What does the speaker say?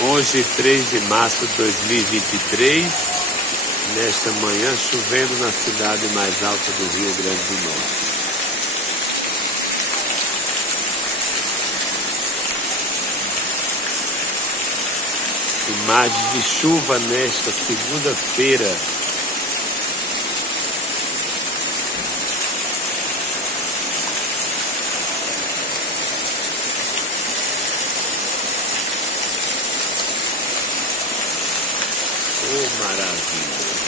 Hoje, 3 de março de 2023, nesta manhã, chovendo na cidade mais alta do Rio Grande do Norte. Imagens de chuva nesta segunda-feira. Oh, maravilha!